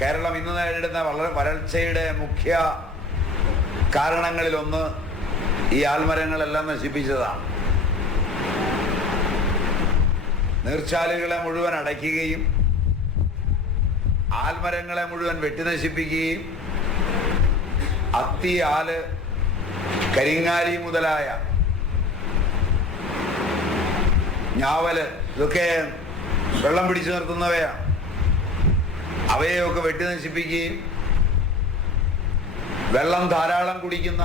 കേരളം ഇന്ന് നേരിടുന്ന വരൾച്ചയുടെ മുഖ്യ കാരണങ്ങളിലൊന്ന് ഈ ആൽമരങ്ങളെല്ലാം നശിപ്പിച്ചതാണ്. നീർച്ചാലുകളെ മുഴുവൻ അടയ്ക്കുകയും ആൽമരങ്ങളെ മുഴുവൻ വെട്ടി നശിപ്പിക്കുകയും അത്തി, ആല്, കരിങ്ങാലി മുതലായ ഞാവല് ഇതൊക്കെ വെള്ളം പിടിച്ചു നിർത്തുന്നവയാണ്. അവയെയൊക്കെ വെട്ടി നശിപ്പിക്കുകയും വെള്ളം ധാരാളം കുടിക്കുന്ന,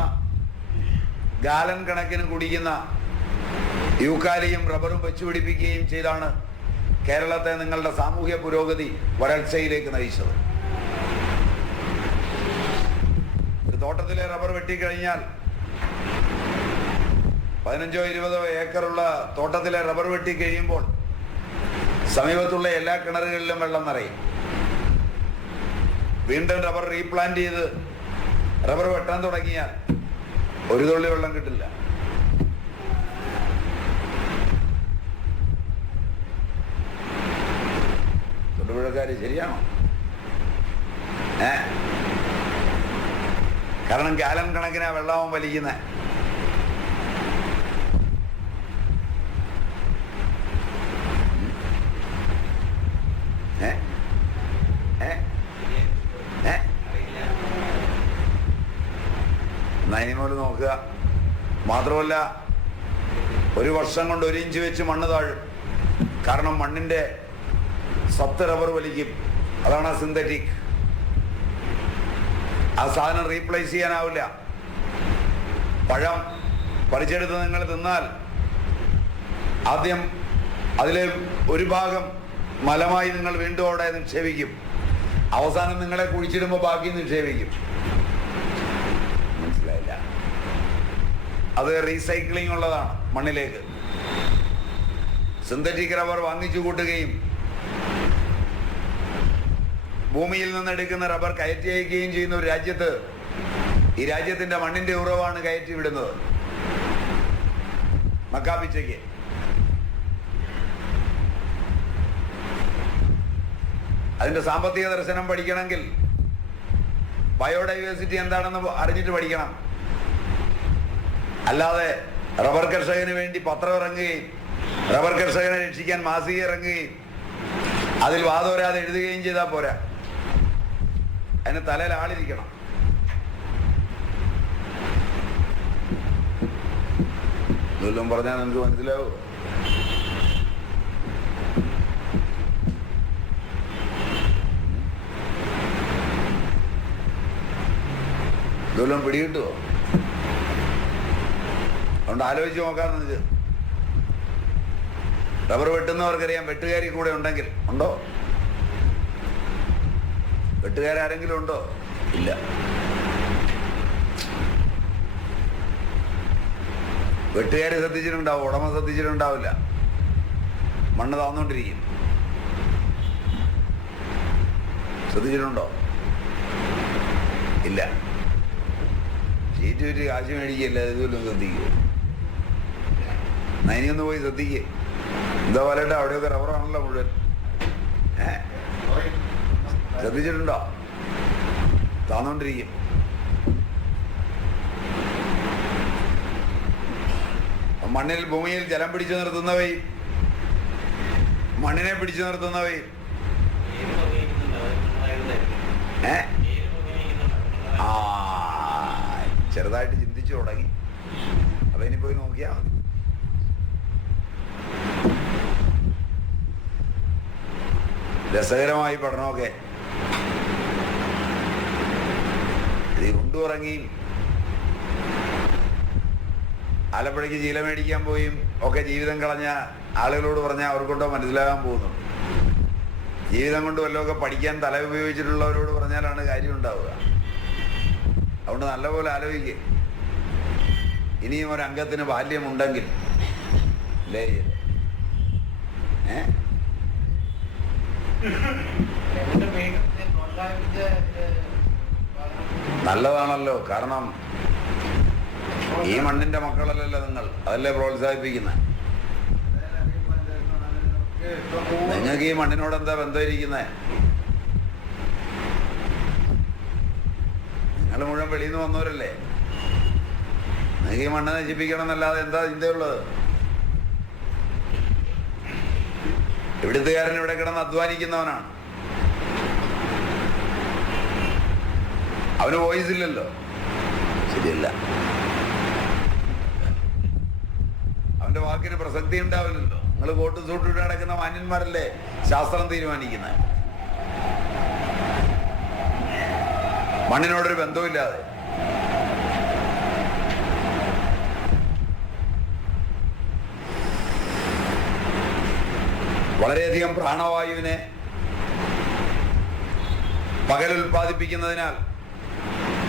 ഗാലൻ കണക്കിന് കുടിക്കുന്ന യൂക്കാലിയും റബ്ബറും വെച്ചുപിടിപ്പിക്കുകയും ചെയ്താണ് കേരളത്തെ നിങ്ങളുടെ സാമൂഹ്യ പുരോഗതി വരൾച്ചയിലേക്ക് നയിച്ചത്. ഒരു തോട്ടത്തിലെ റബ്ബർ വെട്ടിക്കഴിഞ്ഞാൽ 15-20 ഏക്കറുള്ള തോട്ടത്തിലെ റബ്ബർ വെട്ടിക്കഴിയുമ്പോൾ സമീപത്തുള്ള എല്ലാ കിണറുകളിലും വെള്ളം നിറയും. വീണ്ടും റബ്ബർ റീപ്ലാന്റ് ചെയ്ത് റബ്ബർ വെട്ടാൻ തുടങ്ങിയാൽ ഒരു തുള്ളി വെള്ളം കിട്ടില്ല. തൊടുപുഴക്കാര് ശരിയാണോ? കാരണം ഗാലൻ കണക്കിനാ വെള്ളവും വലിക്കുന്നത്. നൈനിമോല് നോക്കുക. മാത്രമല്ല, ഒരു വർഷം കൊണ്ട് 1 ഇഞ്ച് വെച്ച് മണ്ണ് താഴും. കാരണം മണ്ണിന്റെ സത്ത് റബ്ബർ വലിക്കും. അതാണ് സിന്തറ്റിക്. ആ സാധനം റീപ്ലേസ് ചെയ്യാനാവില്ല. പഴം പറിച്ചെടുത്ത് നിങ്ങൾ തിന്നാൽ ആദ്യം അതിലെ ഒരു ഭാഗം മലമായി നിങ്ങൾ വീണ്ടും അവിടെ നിക്ഷേപിക്കും. അവസാനം നിങ്ങളെ കുഴിച്ചിടുമ്പോൾ ബാക്കി നിക്ഷേപിക്കും. മനസ്സിലായില്ല? അത് റീസൈക്ലിംഗ് ഉള്ളതാണ് മണ്ണിലേക്ക്. സിന്തറ്റിക് റബ്ബർ വാങ്ങിച്ചു കൂട്ടുകയും ഭൂമിയിൽ നിന്നെടുക്കുന്ന റബ്ബർ കയറ്റി അയക്കുകയും ചെയ്യുന്ന ഒരു രാജ്യത്ത് ഈ രാജ്യത്തിന്റെ മണ്ണിന്റെ ഉറവാണ് കയറ്റി വിടുന്നത്. മക്കാപ്പിച്ചയ്ക്ക് അതിന്റെ സാമ്പത്തിക ദർശനം പഠിക്കണമെങ്കിൽ ബയോഡൈവേഴ്സിറ്റി എന്താണെന്ന് അറിഞ്ഞിട്ട് പഠിക്കണം. അല്ലാതെ റബ്ബർ കർഷകന് വേണ്ടി പത്രം ഇറങ്ങുകയും റബ്ബർ കർഷകനെ രക്ഷിക്കാൻ മാസിക ഇറങ്ങുകയും അതിൽ വാദോരാതെ എഴുതുകയും ചെയ്താൽ പോരാ. അതിന് തലയിൽ ആളിരിക്കണം. ഇതെല്ലാം പറഞ്ഞാൽ നിങ്ങൾക്ക് മനസ്സിലാവൂ? ഇതെല്ലാം പിടികിട്ടുമോ? അതുകൊണ്ട് ആലോചിച്ച് നോക്കാൻ നിങ്ങൾക്ക്. റബ്ബർ വെട്ടുന്നവർക്കറിയാം വെട്ടുകാരി കൂടെ ഉണ്ടെങ്കിൽ. ഉണ്ടോ? വെട്ടുകാരെങ്കിലും ഉണ്ടോ? ഇല്ല. വെട്ടുകാര് ശ്രദ്ധിച്ചിട്ടുണ്ടാവും, ഉടമ ശ്രദ്ധിച്ചിട്ടുണ്ടാവില്ല. മണ്ണ് താന്നുകൊണ്ടിരിക്കും. ശ്രദ്ധിച്ചിട്ടുണ്ടോ? ഇല്ല. ഷീറ്റ് വിറ്റ് കാശ് മേടിക്കല്ല. ഇതുവല്ലോ ശ്രദ്ധിക്കുക. നൈനിയൊന്ന് പോയി ശ്രദ്ധിക്കുക. എന്താ പറയട്ടെ, അവിടെയൊക്കെ റബ്ബറാണല്ലോ മുഴുവൻ. ശ്രദ്ധിച്ചിട്ടുണ്ടോ? താന്നോണ്ടിരിക്കും. മണ്ണിൽ, ഭൂമിയിൽ ജലം പിടിച്ചു നിർത്തുന്നവയും മണ്ണിനെ പിടിച്ചു നിർത്തുന്നവയും ചെറുതായിട്ട് ചിന്തിച്ചു തുടങ്ങി. അപ്പൊ ഇനി പോയി നോക്കിയാൽ മതി. രസകരമായി പഠനമൊക്കെ. ഇത് കൊണ്ടുറങ്ങിയും ആലപ്പുഴയ്ക്ക് ചീല മേടിക്കാൻ പോയും ഒക്കെ ജീവിതം കളഞ്ഞ ആളുകളോട് പറഞ്ഞാൽ അവർക്കൊണ്ടോ മനസ്സിലാകാൻ പോകുന്നു. ജീവിതം കൊണ്ട് വല്ലതൊക്കെ പഠിക്കാൻ തല ഉപയോഗിച്ചിട്ടുള്ളവരോട് പറഞ്ഞാലാണ് കാര്യം ഉണ്ടാവുക. അതുകൊണ്ട് നല്ലപോലെ ആലോചിക്കുക. ഇനിയും ഒരു അംഗത്തിന് ബാല്യമുണ്ടെങ്കിൽ അല്ലേ, നല്ലതാണല്ലോ. കാരണം ഈ മണ്ണിന്റെ മക്കളല്ലല്ലോ നിങ്ങൾ, അതല്ലേ പ്രോത്സാഹിപ്പിക്കുന്നത്. നിങ്ങൾക്ക് ഈ മണ്ണിനോട് എന്താ ബന്ധം ഇരിക്കുന്നത്? നിങ്ങൾ മുഴുവൻ വെളിയിൽ നിന്ന് വന്നവരല്ലേ. നിങ്ങൾക്ക് ഈ മണ്ണ് നശിപ്പിക്കണം എന്നല്ലാതെ എന്താ ചിന്തയുള്ളത്? ഇവിടുത്തുകാരൻ ഇവിടെ കിടന്ന് അധ്വാനിക്കുന്നവനാണ്. അവന് വോയിസ് ഇല്ലല്ലോ. ശരിയല്ല, അവന്റെ വാക്കിന് പ്രസക്തി ഉണ്ടാവില്ലല്ലോ. നിങ്ങൾ കോട്ട് സൂട്ടിട്ട് നടക്കുന്ന മാന്യന്മാരല്ലേ ശാസ്ത്രം തീരുമാനിക്കുന്നത്. മണ്ണിനോടൊരു ബന്ധവുമില്ലാതെ. വളരെയധികം പ്രാണവായുവിനെ പകൽ ഉൽപ്പാദിപ്പിക്കുന്നതിനാൽ